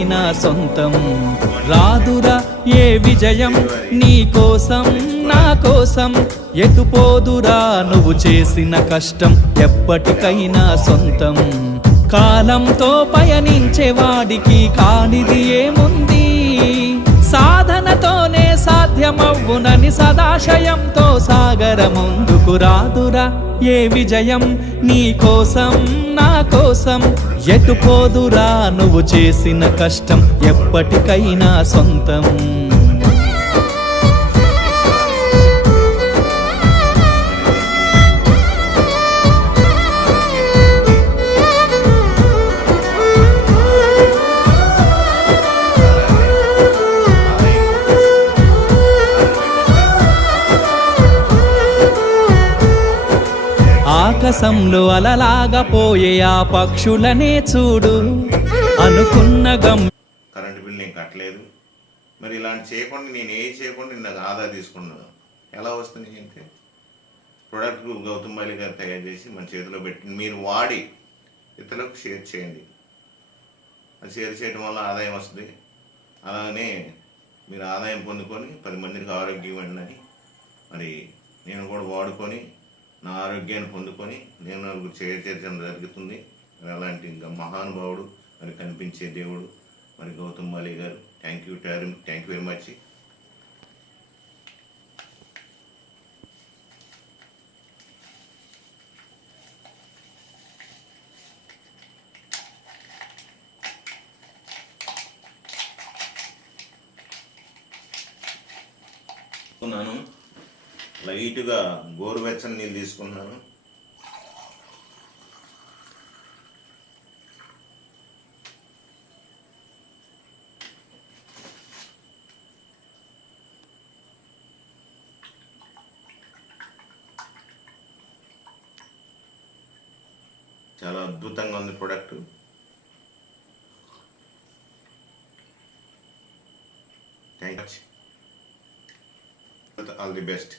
ఎప్పటికైనా సొంతం. రాదురా ఏ విజయం నీ కోసం నా కోసం, ఎటుపోదురా నువ్వు చేసిన కష్టం ఎప్పటికైనా సొంతం. కాలంతో పయనించేవాడికి కానిది ఏముంది, సాధనతోనే సాధ్యమవ్వునని సదాశయంతో సాగర ముందుకు. రాదురా ఏ విజయం నీ కోసం నా కోసం, ఎటుపోదురా నువ్వు చేసిన కష్టం ఎప్పటికైనా సొంతం. ఆకాశంలో అలలాగా పోయే ఆ పక్షులనే చూడు, అనుకున్న కరెంటు బిల్ నేను కట్టలేదు, మరి ఇలాంటి చేయకుండా నేను ఏం చేయకుండా నాకు ఆదా తీసుకున్నాను ఎలా వస్తుంది అంటే, ప్రొడక్ట్ గౌతమ్ బాలి గారు తయారు చేసి మన చేతిలో పెట్టి మీరు వాడి ఇతరులకు షేర్ చేయండి. అది షేర్ చేయడం వల్ల ఆదాయం వస్తుంది. అలానే మీరు ఆదాయం పొందుకొని 10 మందికి ఆరోగ్యం ఇవ్వండి అని మరి నేను కూడా వాడుకొని నా ఆరోగ్యాన్ని పొందుకొని నేను నలుగురు చేర్చడం జరుగుతుంది. అలాంటి ఇంకా మహానుభావుడు మరి కనిపించే దేవుడు మరి గౌతమ్ బాలి గారు. Thank you very much. తీసుకున్నాను లైట్గా గోరువెచ్చని నీళ్ళు తీసుకున్నాను. చాలా అద్భుతంగా ఉంది product. Thank you. All the best.